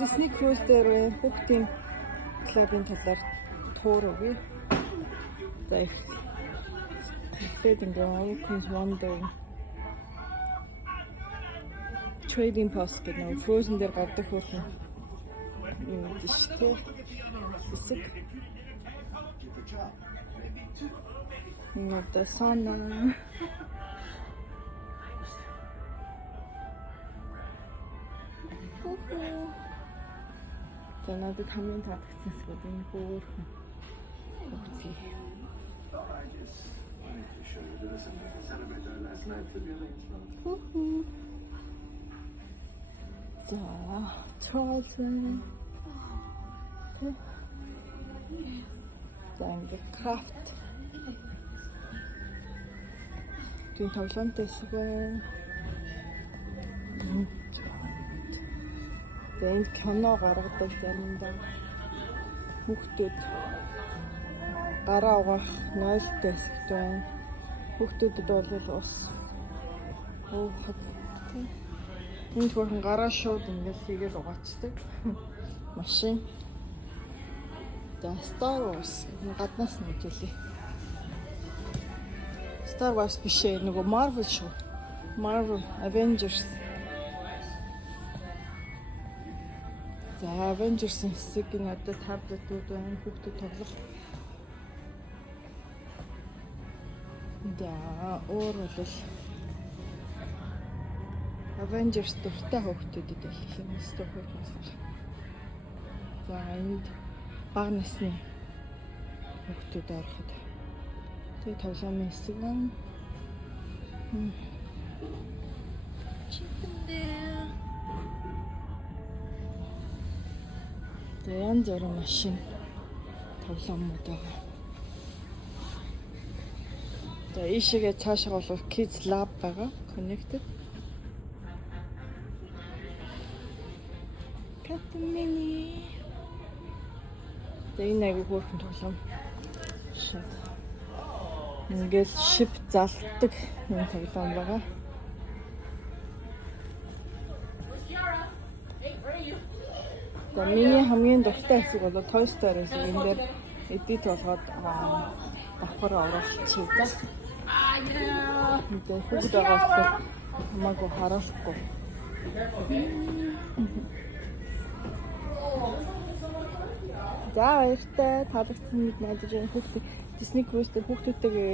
Disney Cruise дээр хүүхдийн клубын талаар туур өгье. За их Ocean's Wonder Trading Post гэдэг нэг Frozen дээр гардаг хүүхэн юм шүү дээ. Хэсэг. Надад санаа. За надад хамгийн таалагдсан зүйл энэ хөөрхөн. За, Trolley. За ингээд крафт. Тийм тоглоомтой хэсэг. Энд кино гаргадаг заримдаа хүүхдүүд гараа угаах нойлтой хэсэгт байна. Хүүхдүүдэд бол ус уухад энд хөрхөн гараа шууд ингээд хийгээл угаачдаг машин. За Star Wars гаднаас нь үзүүлээ. Star Wars биш ээ нөгөө Marvel шүү. Marvel Avengers. За Avengers-ийн хэсэг нь одоо таблетууд байна. Хүүхдүүд тоглох. Да өөр бол Avengers дуртай хүүхдүүдэд хэлэх юм эсвэл. За энд бага насны хүүхдүүд ороход тэг тоглоомын хэсэг байна. За янз бүрийн машин тоглоомууд байгаа. За ийшээгээ цаашаа бол Kids Lab байгаа. Connected. Captain Mini. Энэ айгу хөөрхөн тоглоом. Ингээд шип залдаг юм тоглоом байгаа. За миний хамгийн дуртай хэсэг бол Toy Story хэсэг. Энэ дээр эдит болгоод давхар оруулчихъя. Мэдээ хүүхэд байгаа хамаагүй харуулахгүй. За баяртай таалагдсан мэд найдаж байна. Хүүхдээ Disney Cruise дээр хүүхдүүдтэйгээ